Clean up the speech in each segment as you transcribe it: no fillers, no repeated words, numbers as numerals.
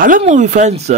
Hello movie fans,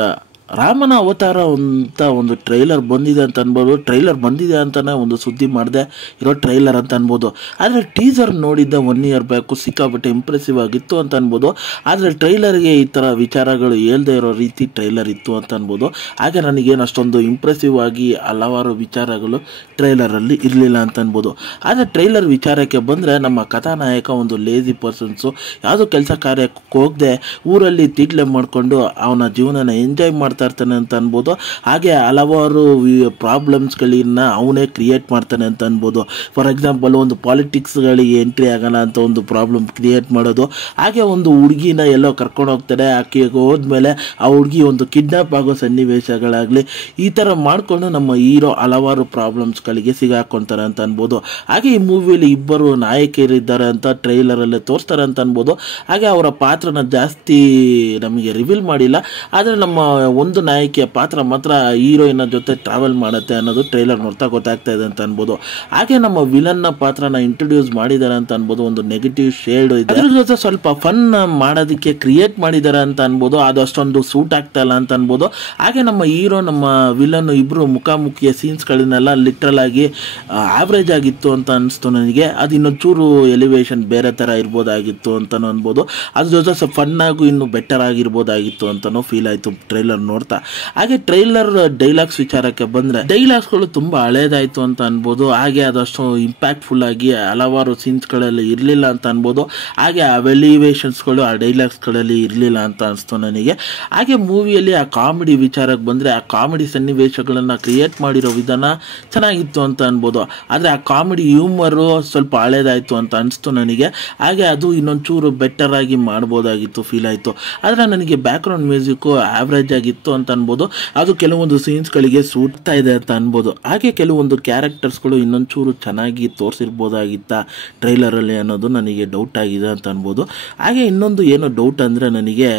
ರಾಮನ ಅವತಾರ ಅಂತ ಒಂದು ಟ್ರೈಲರ್ ಬಂದಿದೆ ಅಂತ ಅನ್ಬೋದು. ಟ್ರೈಲರ್ ಬಂದಿದೆ ಅಂತಾನೆ ಒಂದು ಸುದ್ದಿ ಮಾಡಿದೆ ಇರೋ ಟ್ರೈಲರ್ ಅಂತ ಅನ್ಬೋದು. ಆದರೆ ಟೀಸರ್ ನೋಡಿದ್ದ 1 ಇಯರ್ ಬ್ಯಾಕು ಸಿಕ್ಕಾಪಟ್ಟೆ ಇಂಪ್ರೆಸಿವ್ ಆಗಿತ್ತು ಅಂತ ಅನ್ಬೋದು. ಆದರೆ ಟ್ರೈಲರ್ಗೆ ಈ ಥರ ವಿಚಾರಗಳು ಹೇಳ್ದೇ ಇರೋ ರೀತಿ ಟ್ರೈಲರ್ ಇತ್ತು ಅಂತ ಅನ್ಬೋದು. ಹಾಗೆ ನನಗೇನು ಅಷ್ಟೊಂದು ಇಂಪ್ರೆಸಿವ್ ಆಗಿ ಹಲವಾರು ವಿಚಾರಗಳು ಟ್ರೈಲರಲ್ಲಿ ಇರಲಿಲ್ಲ ಅಂತ ಅನ್ಬೋದು. ಆದರೆ ಟ್ರೈಲರ್ ವಿಚಾರಕ್ಕೆ ಬಂದರೆ ನಮ್ಮ ಕಥಾನಾಯಕ ಒಂದು ಲೇಜಿ ಪರ್ಸನ್ಸು, ಯಾವುದೋ ಕೆಲಸ ಕಾರ್ಯಕ್ಕೆ ಹೋಗದೆ ಊರಲ್ಲಿ ತೀಟ್ಲೆ ಮಾಡಿಕೊಂಡು ಅವನ ಜೀವನನ ಎಂಜಾಯ್ ಮಾಡ್ತಾ ಇರ್ತಾನೆ ಅಂತ ಅನ್ಬೋದು. ಹಾಗೆ ಹಲವಾರು ಪ್ರಾಬ್ಲಮ್ಸ್ಗಳನ್ನ ಅವನೇ ಕ್ರಿಯೇಟ್ ಮಾಡ್ತಾನೆ ಅಂತ ಅನ್ಬೋದು. ಫಾರ್ ಎಕ್ಸಾಂಪಲ್, ಒಂದು ಪಾಲಿಟಿಕ್ಸ್ಗಳಿಗೆ ಎಂಟ್ರಿ ಆಗೋಣ ಅಂತ ಒಂದು ಪ್ರಾಬ್ಲಮ್ ಕ್ರಿಯೇಟ್ ಮಾಡೋದು. ಹಾಗೆ ಒಂದು ಹುಡುಗಿನ ಎಲ್ಲೋ ಕರ್ಕೊಂಡು ಹೋಗ್ತಾರೆ, ಆಕೆಗೆ ಹೋದ್ಮೇಲೆ ಆ ಹುಡುಗಿ ಒಂದು ಕಿಡ್ನಾಪ್ ಆಗೋ ಸನ್ನಿವೇಶಗಳಾಗಲಿ ಈ ಥರ ಮಾಡಿಕೊಂಡು ನಮ್ಮ ಹೀರೋ ಹಲವಾರು ಪ್ರಾಬ್ಲಮ್ಸ್ಗಳಿಗೆ ಸಿಗಾಕೊಳ್ತಾರೆ ಅಂತ ಅನ್ಬೋದು. ಹಾಗೆ ಈ ಮೂವಿಯಲ್ಲಿ ಇಬ್ಬರು ನಾಯಕಿಯರಿದ್ದಾರೆ ಅಂತ ಟ್ರೈಲರಲ್ಲೇ ತೋರಿಸ್ತಾರೆ ಅಂತ ಅನ್ಬೋದು. ಹಾಗೆ ಅವರ ಪಾತ್ರನ ಜಾಸ್ತಿ ನಮಗೆ ರಿವೀಲ್ ಮಾಡಿಲ್ಲ, ಆದರೆ ನಮ್ಮ ಒಂದು ನಾಯಕಿಯ ಪಾತ್ರ ಮಾತ್ರ ಹೀರೋಯಿನ್ ಜೊತೆ ಟ್ರಾವೆಲ್ ಮಾಡುತ್ತೆ ಅನ್ನೋದು ಟ್ರೈಲರ್ ನೋಡ್ತಾ ಗೊತ್ತಾಗ್ತಾ ಇದೆ ಅಂತ ಅನ್ಬೋದು. ಹಾಗೆ ನಮ್ಮ ವಿಲನ್ನ ಪಾತ್ರನ ಇಂಟ್ರೊಡ್ಯೂಸ್ ಮಾಡಿದ್ದಾರೆ ಅಂತ ಅನ್ಬೋದು. ಒಂದು ನೆಗೆಟಿವ್ ಶೇಡ್ ಇದೆ, ಅದ್ರ ಜೊತೆ ಸ್ವಲ್ಪ ಫನ್ ಮಾಡೋದಕ್ಕೆ ಕ್ರಿಯೇಟ್ ಮಾಡಿದ್ದಾರೆ ಅಂತ ಅನ್ಬೋದು. ಅದು ಅಷ್ಟೊಂದು ಸೂಟ್ ಆಗ್ತಾ ಇಲ್ಲ ಅಂತ ಅನ್ಬೋದು. ಹಾಗೆ ನಮ್ಮ ಹೀರೋ ನಮ್ಮ ವಿಲನ್ ಇಬ್ರು ಮುಖಾಮುಖಿಯ ಸೀನ್ಸ್ಗಳನ್ನೆಲ್ಲ ಲಿಟ್ರಲ್ ಆಗಿ ಆವ್ರೇಜ್ ಆಗಿತ್ತು ಅಂತ ಅನಿಸ್ತು ನನಗೆ. ಅದು ಇನ್ನೊಂಚೂರು ಎಲಿವೇಶನ್ ಬೇರೆ ಥರ ಇರ್ಬೋದಾಗಿತ್ತು ಅಂತಲೂ ಅನ್ಬೋದು. ಅದ್ರ ಜೊತೆ ಸ್ವಲ್ಪ ಫನ್ ಆಗು ಇನ್ನೂ ಬೆಟರ್ ಆಗಿರ್ಬೋದಾಗಿತ್ತು ಅಂತಲೂ ಫೀಲ್ ಆಯಿತು ಟ್ರೈಲರ್ ನೋಡ್ತಾ. ಹಾಗೆ ಟ್ರೈಲರ್ ಡೈಲಾಗ್ಸ್ ವಿಚಾರಕ್ಕೆ ಬಂದರೆ ಡೈಲಾಗ್ಸ್ಗಳು ತುಂಬ ಹಳೇದಾಯಿತು ಅಂತ ಅನ್ಬೋದು. ಹಾಗೆ ಅದಷ್ಟು ಇಂಪ್ಯಾಕ್ಟ್ಫುಲ್ ಆಗಿ ಹಲವಾರು ಸೀನ್ಸ್ಗಳಲ್ಲಿ ಇರಲಿಲ್ಲ ಅಂತ ಅನ್ಬೋದು. ಹಾಗೆ ಆ ಎಲಿವೇಶನ್ಸ್ಗಳು ಆ ಡೈಲಾಗ್ಸ್ಗಳಲ್ಲಿ ಇರಲಿಲ್ಲ ಅಂತ ಅನಿಸ್ತು ನನಗೆ. ಹಾಗೆ ಮೂವಿಯಲ್ಲಿ ಆ ಕಾಮಿಡಿ ವಿಚಾರಕ್ಕೆ ಬಂದರೆ ಆ ಕಾಮಿಡಿ ಸನ್ನಿವೇಶಗಳನ್ನು ಕ್ರಿಯೇಟ್ ಮಾಡಿರೋ ವಿಧಾನ ಚೆನ್ನಾಗಿತ್ತು ಅಂತ ಅನ್ಬೋದು. ಆದರೆ ಆ ಕಾಮಿಡಿ ಹ್ಯೂಮರು ಸ್ವಲ್ಪ ಹಳೇದಾಯಿತು ಅಂತ ಅನಿಸ್ತು ನನಗೆ. ಹಾಗೆ ಅದು ಇನ್ನೊಂಚೂರು ಬೆಟರ್ ಆಗಿ ಮಾಡ್ಬೋದಾಗಿತ್ತು ಫೀಲ್ ಆಯಿತು. ಆದರೆ ನನಗೆ ಬ್ಯಾಕ್ಗ್ರೌಂಡ್ ಮ್ಯೂಸಿಕ್ಕು ಆವ್ರೇಜ್ ಆಗಿತ್ತು ಅಂತ ಅನ್ಬೋದು. ಅದು ಕೆಲವೊಂದು ಸೀನ್ಸ್ಗಳಿಗೆ ಸೂಟ್ತಾ ಇದೆ ಅಂತ ಅನ್ಬೋದು. ಹಾಗೆ ಕೆಲವೊಂದು ಕ್ಯಾರೆಕ್ಟರ್ಸ್ಗಳು ಇನ್ನೊಂಚೂರು ಚೆನ್ನಾಗಿ ತೋರಿಸಿರ್ಬೋದಾಗಿತ್ತ ಟ್ರೈಲರಲ್ಲಿ ಅನ್ನೋದು ನನಗೆ ಡೌಟ್ ಆಗಿದೆ ಅಂತ ಅನ್ಬೋದು. ಹಾಗೆ ಇನ್ನೊಂದು ಏನೋ ಡೌಟ್ ಅಂದರೆ ನನಗೆ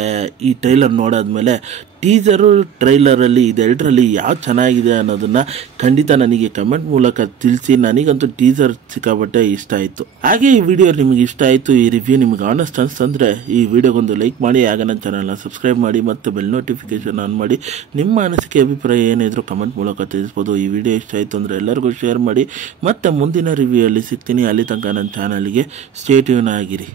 ಈ ಟ್ರೈಲರ್ ನೋಡಾದ್ಮೇಲೆ ಟೀಸರು ಟ್ರೈಲರಲ್ಲಿ ಇದೆರಡರಲ್ಲಿ ಯಾವ್ದು ಚೆನ್ನಾಗಿದೆ ಅನ್ನೋದನ್ನು ಖಂಡಿತ ನನಗೆ ಕಮೆಂಟ್ ಮೂಲಕ ತಿಳಿಸಿ. ನನಗಂತೂ ಟೀಸರ್ ಸಿಕ್ಕಾಪಟ್ಟೆ ಇಷ್ಟ ಆಯಿತು. ಹಾಗೆ ಈ ವಿಡಿಯೋ ನಿಮಗೆ ಇಷ್ಟ ಆಯಿತು, ಈ ರಿವ್ಯೂ ನಿಮಗೆ ಆನೆಸ್ಟ್ ಅನಿಸ್ತಂದರೆ ಈ ವಿಡಿಯೋಗೊಂದು ಲೈಕ್ ಮಾಡಿ, ಆಗ ನನ್ನ ಚಾನಲ್ನ ಸಬ್ಸ್ಕ್ರೈಬ್ ಮಾಡಿ ಮತ್ತು ಬೆಲ್ ನೋಟಿಫಿಕೇಶನ್ ಆನ್ ಮಾಡಿ. ನಿಮ್ಮ ಅನಿಸಿಕೆ ಅಭಿಪ್ರಾಯ ಏನಿದ್ರು ಕಮೆಂಟ್ ಮೂಲಕ ತಿಳಿಸ್ಬೋದು. ಈ ವಿಡಿಯೋ ಇಷ್ಟ ಆಯಿತು ಅಂದರೆ ಎಲ್ಲರಿಗೂ ಶೇರ್ ಮಾಡಿ. ಮತ್ತು ಮುಂದಿನ ರಿವ್ಯೂಯಲ್ಲಿ ಸಿಗ್ತೀನಿ. ಅಲ್ಲಿ ತನಕ ನನ್ನ ಚಾನಲ್ಗೆ ಸ್ಟೇ ಟ್ಯೂನ್ ಆಗಿರಿ.